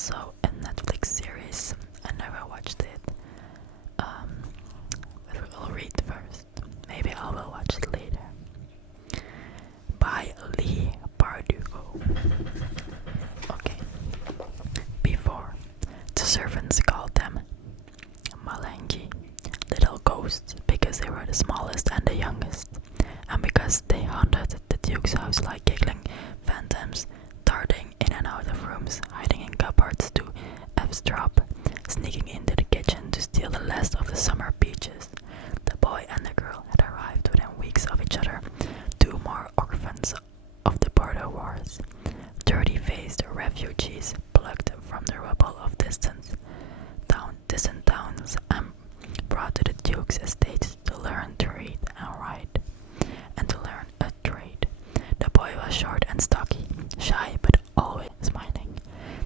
also a Netflix series. I never watched it. But we'll read first. Maybe I will watch it later. By Lee Bardugo. Okay. Before, the servants called them Malangi, little ghosts, because they were the smallest and the youngest, and because they haunted the Duke's house like giggling phantoms, darting in and out of rooms, hiding in cupboards to eavesdrop, sneaking into the kitchen to steal the last of the summer peaches. The boy and the girl had arrived within weeks of each other, two more orphans of the border wars, dirty-faced refugees plucked from the rubble of distant towns and brought to the Duke's estate to learn to read and write, and to learn a trade. The boy was short and stocky, shy but always smiling.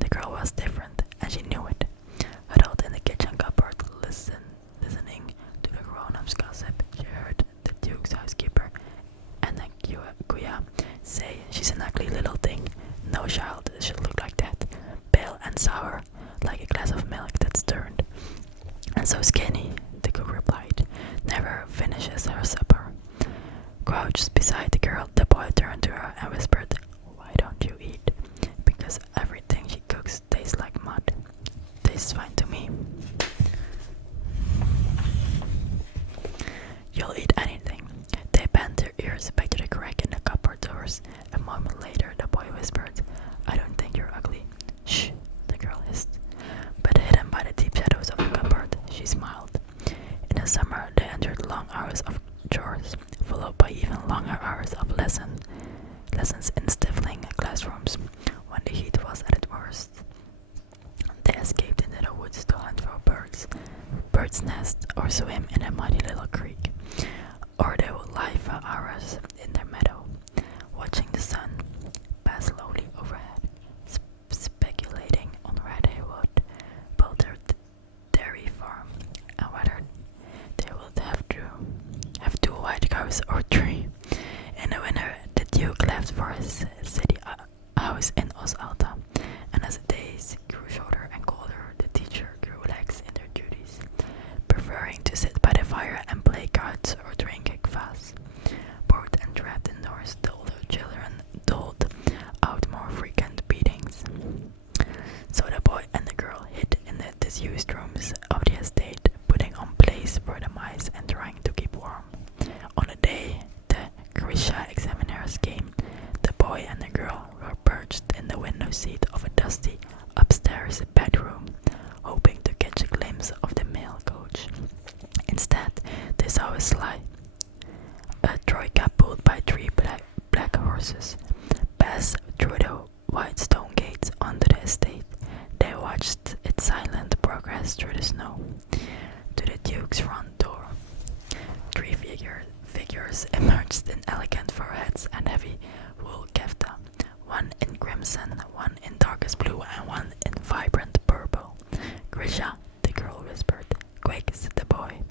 The girl was different, and she knew it. Huddled in the kitchen cupboard, listening to the grown-ups gossip, she heard the Duke's housekeeper and Kuya say, "She's an ugly little thing. No child should look like that. Pale and sour, like a glass of milk that's turned. And so skinny," the cook replied. "Never finishes her supper." Crouched beside the girl, the boy turned to her and whispered, "Why don't you eat?" "Because everything she cooks tastes like mud." "Tastes fine to me." "You'll eat anything." They bent their ears back to the crack in the cupboard doors. A moment later, the boy whispered, "I don't think you're ugly." "Shh," the girl hissed. But hidden by the deep shadows of the cupboard, she smiled. In the summer, they entered long hours of chores, followed by even longer hours of lessons in stifling classrooms. When the heat was at its worst, they escaped into the woods to hunt for birds' nests, or swim in a muddy little creek. Or they would lie for hours in their meadow, watching the sun pass slowly overhead, speculating on where they would build their dairy farm, and whether they would have two white cows or three. In the winter, the Duke left for his city house in Os Alta, and as the days grew shorter and colder, the teacher grew lax in their duties, preferring to sit by the fire and play cards or drink kvass. Bored and trapped indoors, the older children doled out more frequent beatings. So the boy and the girl hid in the disused rooms of the estate, putting on plays for the mice and trying to keep warm. On the day the Grisha examiners came, the boy and the girl were perched in the window seat of a dusty upstairs bedroom, hoping to catch a glimpse of the mail coach. Instead, they saw a troika pulled by three black horses pass through the white stone gates onto the estate. They watched its silent progress through the snow to the Duke's front door. Three figures emerged in elegant fur hats and heavy wool kefta, one in crimson, one in darkest blue, and one in vibrant purple. "Grisha," the girl whispered. "Quick," said the boy.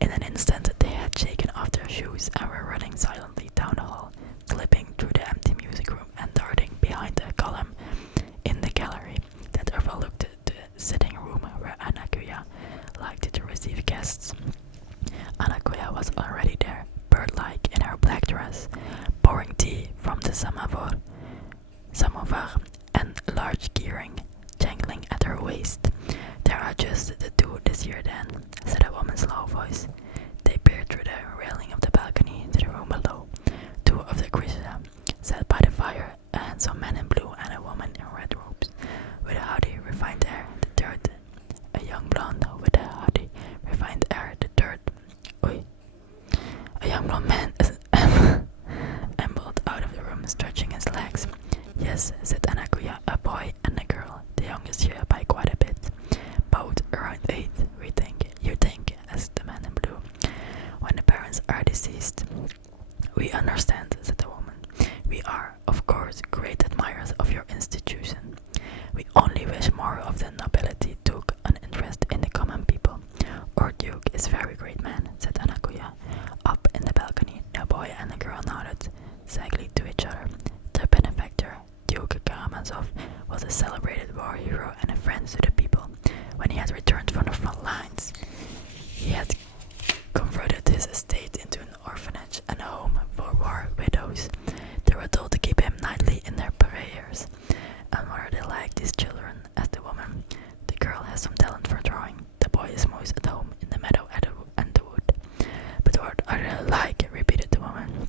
In an instant, they had shaken off their shoes and were running silently down the hall, slipping through the empty music room and darting behind a column in the gallery that overlooked the sitting room where Anakuya liked to receive guests. Anakuya was already there, bird-like in her black dress, pouring tea from the samovar, and large keyring jangling at her waist. "There are just the two this year then," said a woman's low voice. They peered through the railing of the balcony to the room below. Two of the Grisha sat by the fire, a handsome man in blue and a woman in red robes, with a haughty, refined air. The third, a young blonde with a haughty, refined air. A young blonde man ambled out of the room, stretching his legs. "Yes," said Anakuya, "a boy and a girl, the youngest here by quite a bit. Both around 8, we think." "You think?" asked the man in blue. "When the parents are deceased." "We understand," said the woman. "We are, of course, great admirers of your institution. We only wish more of the nobility took an interest in the common people. Our Duke is a very great man," said Anakuya. Up in the balcony, the boy and the girl nodded sagely to each other. The benefactor, Duke Karamazov, was a celebrated war hero and a friend to the people. When he had returned from the front lines, he had converted his estate into an orphanage and a home for war widows. They were told to keep him nightly in their prayers. And whether they liked these children as the woman, the girl has some talent for drawing. The boy is most at home in the meadow and the wood. But what are they like? Repeated the woman.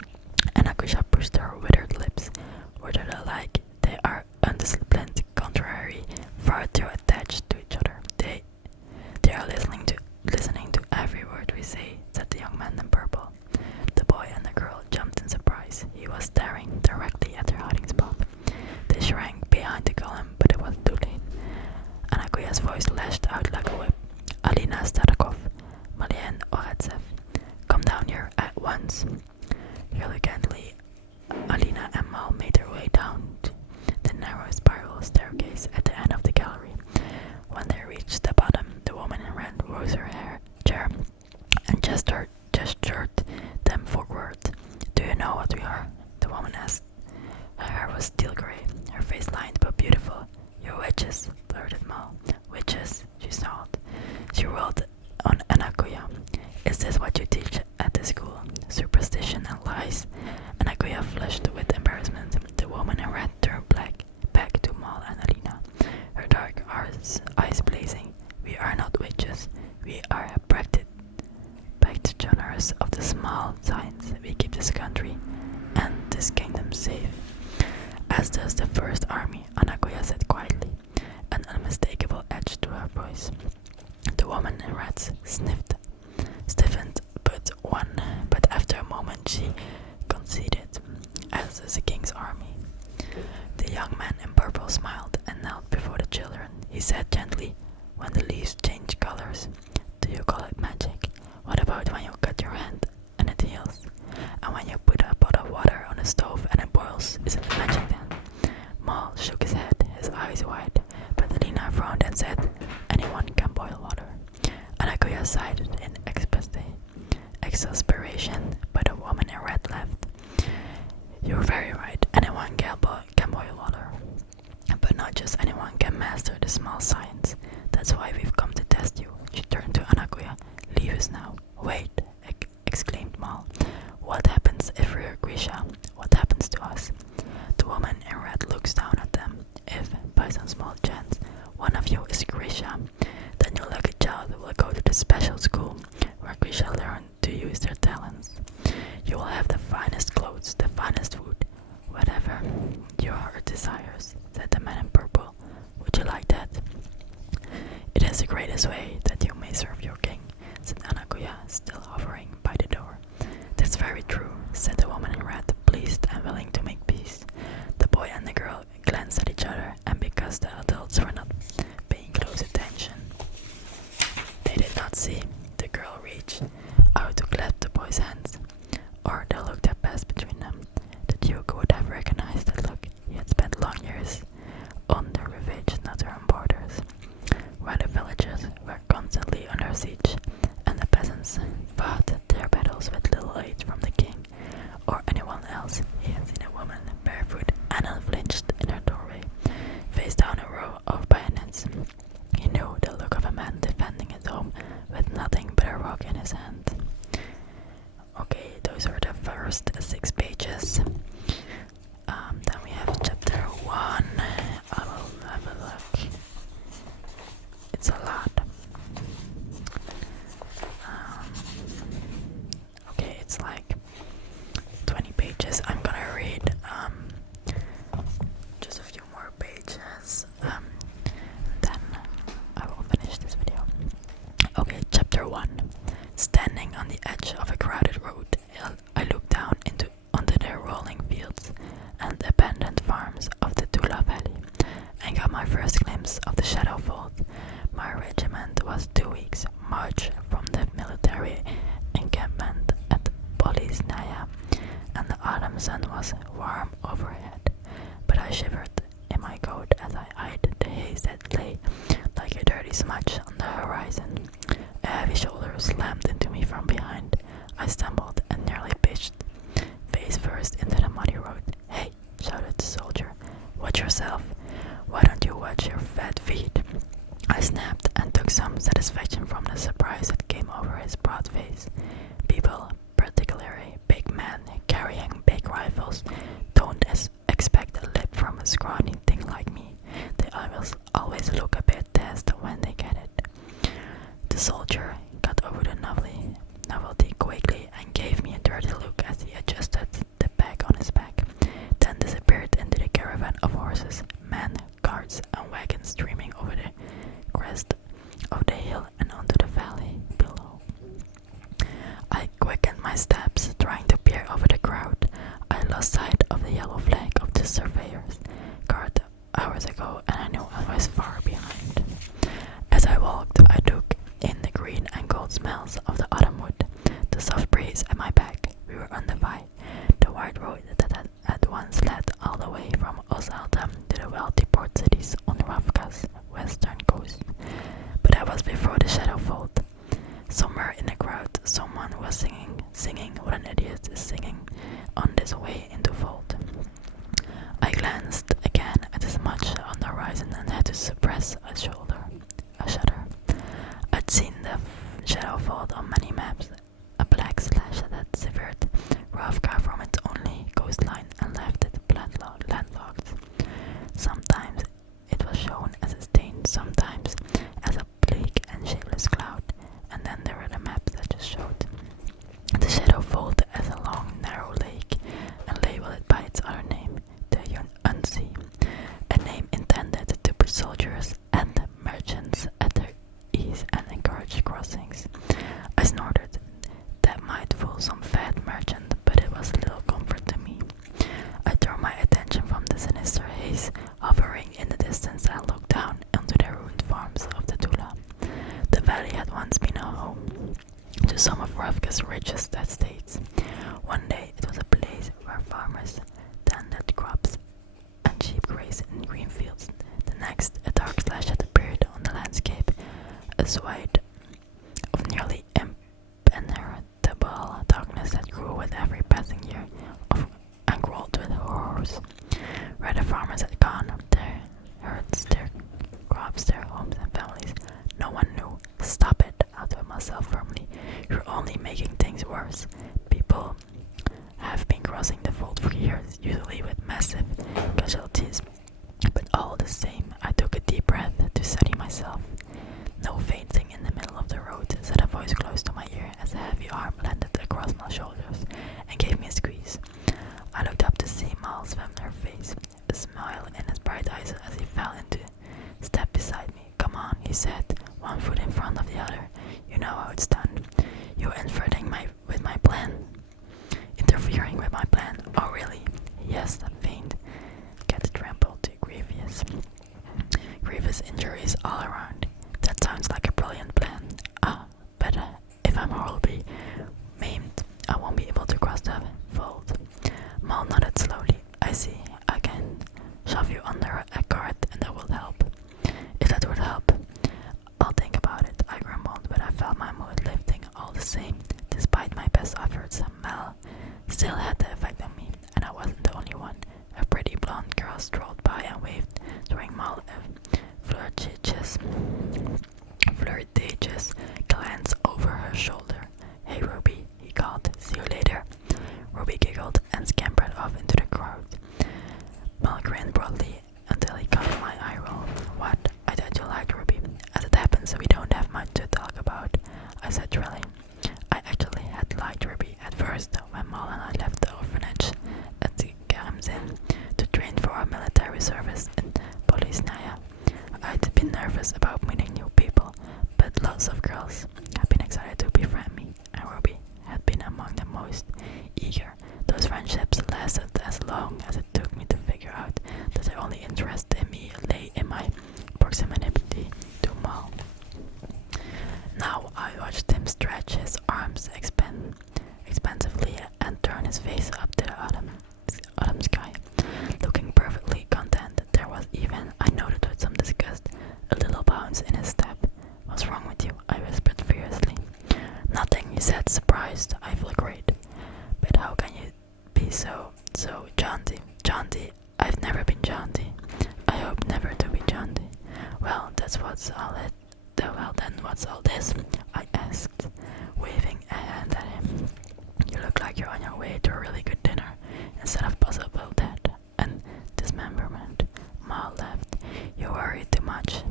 And Akusha pushed her withered lips. What are they like? They are undisciplined, contrary, far too attached to each other. They are listening to every word we say, said the young man in purple. The boy and the girl jumped in surprise. He was staring directly at their hiding spot. They shrank behind the column, but it was too late. Anakuya's voice lashed out like a whip. Alina Statakov, Malien Oretsev, come down here at once. Elegantly, Alina and Mal made their way down the narrow spiral staircase at the end of the gallery. When they reached the bottom, the woman in red rose her chair and gestured them forward. Do you know what we are? The woman asked. Her hair was steel grey, her face lined but beautiful. You're witches, blurted Mal. Witches, she snarled. She rolled on Anakuya. Is this what you teach at the school? Superstition and lies? Anakuya flushed with embarrassment. The woman in red turned back to Mal and Alina, her dark eyes blazing. We are not witches. We are practitioners of the small science. We keep this country and this kingdom safe. As does the First Army, Anakuya said quietly, an unmistakable edge to her voice. The woman in red stiffened, but after a moment she conceded, as does the king's army. The young man in purple smiled and knelt before the children. He said gently, when the leaves change colors, do you call it magic? What about when you cut your hand and it heals? And when you put a pot of water on a stove and it boils, is it magic then? Mal shook his head, his eyes wide, but Alina frowned and said, anyone can boil water. Anakuya sighed in exasperation, but the woman in red laughed. You're very right, anyone can boil water. But not just anyone can master the small science. That's why we've come to test you. She turned to Anakuya. Leave us now. Wait, exclaimed Mal. What happens if we're Grisha? What happens to us? The woman in red looks down at them. If, by some small chance, one of you is Grisha, then your lucky child will go to the special school where Grisha learn to use their talents. You will have the finest clothes, the finest food, whatever your heart desires, said the man in purple. Would you like that? It is the greatest way that you may serve your king, said Anakuya, still hovering by the door. That's very true, said the woman in red, pleased and willing to make peace. The boy and the girl glanced at each other, and because the adults were not paying close attention, they did not see. The girl reached out to clasp the boy's hands, or the look that passed between them. The Duke would have recognized that look. He had spent long years on the ravaged northern borders, where the villages were constantly under siege, and the peasants fought their battles with little aid from the king or anyone else. He had seen a woman barefoot and unflinched in her doorway, face down a row of bayonets. He knew the look of a man defending his home with nothing but a rock in his hand. Okay, those are the first 6 pages. Then we have chapter 1. I will have a look. It's a lot. Okay, it's like 20 pages. I'm gonna read of horses, men, carts, and wagons streaming over the crest of the hill and onto the valley below. I quickened my steps, trying to peer over the crowd. I lost sight of the yellow flag of the surveyor's guard hours ago, and I knew I was far behind. As I walked, I took in the green and gold smells of the autumn wood, the soft breeze at my back. We were on the Vai, the wide road that had once led all the way from Osaltam to the wealthy port cities on Ravka's western coast. But I was before the shadow fold. Somewhere in the crowd, someone was singing what an idiot is singing on this way into fold. I glanced again at the smudge on the horizon and had to suppress a shudder. I'd seen the shadow fold on many maps, a black slash that severed Ravka from its only coastline and left it landlocked. Sometimes it was shown as a stain, sometimes as a bleak and shapeless cloud, and then there were the maps that just showed the shadow fold as a long, narrow lake and labeled it by its other name, the Unsea, a name intended to put soldiers and merchants at their ease and encourage crossings. I snorted. That might fool some fat merchant, but it was little comfort to me. I tore my attention from the sinister haze hovering in the distance and looked down onto the ruined farms of the Tula. The valley had once been a home to some of Ravka's richest estates. One day it was a place where farmers tended crops and sheep grazed in green fields. The next, a dark slash had appeared on the landscape, a swathe of nearly impenetrable darkness that grew with every passing year and crawled with horrors. Where the farmers had gone, their herds, their crops, their homes and families, no one knew. Stop it, I told myself firmly. You're only making things worse. People have been crossing the fold for years, usually with massive casualties. But all the same, I took a deep breath to steady myself. No fainting in the middle of the road, said a voice close to my ear as a heavy arm landed across my shoulders and gave me a squeeze. I looked up to see Mal's familiar face, a smile in his bright eyes as he fell into step beside me. Come on, he said, one foot in front of the other. You know how it's done. You're interfering with my plan. Oh really? Yes, that faint. Get trampled to grievous injuries all around. That sounds like a brilliant plan. But if I'm horribly maimed, I won't be able to cross the fold. Mal nodded slowly. I see. I can shove you under a cart and that will help. If that would help, I'll think about it, I grumbled, but I felt my mood lifting all the same. Despite my best efforts, Mal still had the effect on me, and I wasn't the only one. A pretty blonde girl strolled by and waved, throwing Mal a flirtatious glance over her shoulder. Hey Ruby, he called. See you later. Ruby giggled and scampered off into the crowd. Mal grinned broadly until he caught my eye roll. What? I thought you liked Ruby. As it happens, we don't have much to talk about, I said shrilly. I actually had liked Ruby at first when Mal and I left the orphanage at the Karamzin to train for our military service in Polisnaya. I'd been nervous about meeting new people, but lots of girls had been excited to befriend me, and Ruby had been among the most eager. Those friendships lasted as long as it took me to figure out that their only interest in me lay in my proximity to Mal. Now I watched him stretch his arms expansively and turn his face up to the autumn sky, looking perfectly content. There was even, I noted with some disgust, a little bounce in his step. What's wrong with you? I whispered furiously. Nothing, he said, surprised. I feel great. But how can you be so jaunty? Jaunty? I've never been jaunty. I hope never to be jaunty. Well, then what's all this? I asked, waving a hand at him. You look like you're on your way to a really good dinner, instead of possible death and dismemberment. Mal laughed. You worry too much.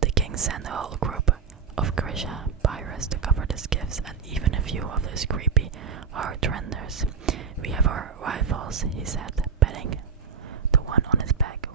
The king sent a whole group of Grisha pirates to cover the skiffs and even a few of those creepy hard-renders. We have our rifles, he said, patting the one on his back.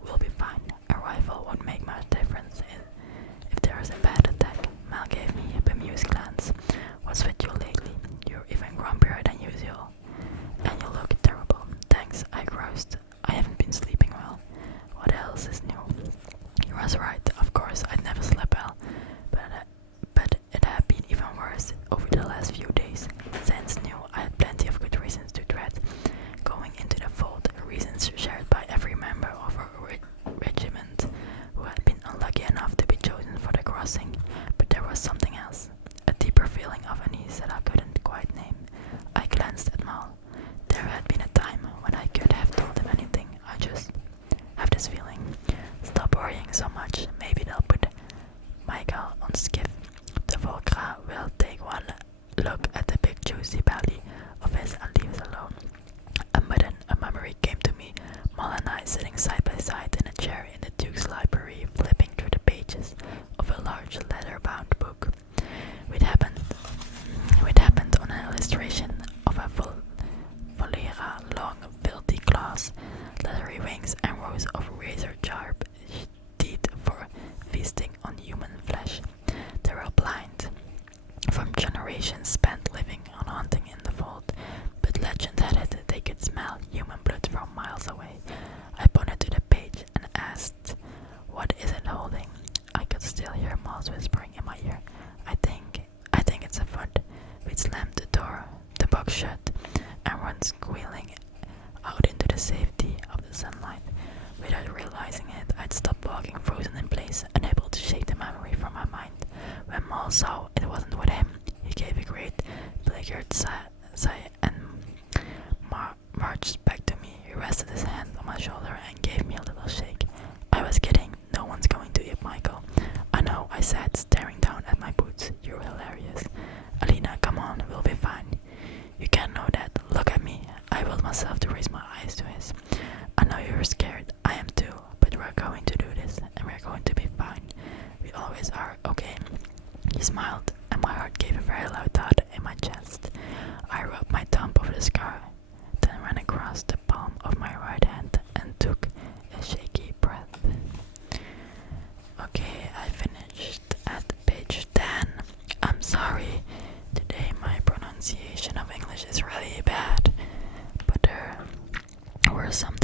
Without realizing it, I'd stopped walking, frozen in place, unable to shake the memory from my mind. When Mal saw it wasn't with him, he gave a great, beleaguered sigh and marched back to me. He rested his hand on my shoulder and gave me a little shake. I was kidding. No one's going to eat Michael. I know, I said, staring down at my boots. You're hilarious. Alina, come on, we'll be fine. You can't know that. Look at me. I willed myself to raise my eyes to his. I know you're scared. I am too. But we're going to do this, and we're going to be fine. We always are, okay? He smiled, and my heart gave a very loud thud in my chest. I rubbed my thumb over the scar, then ran across the palm of my right hand and took a shaky breath. Okay, I finished at page 10. I'm sorry, today my pronunciation of English is really bad, but there were some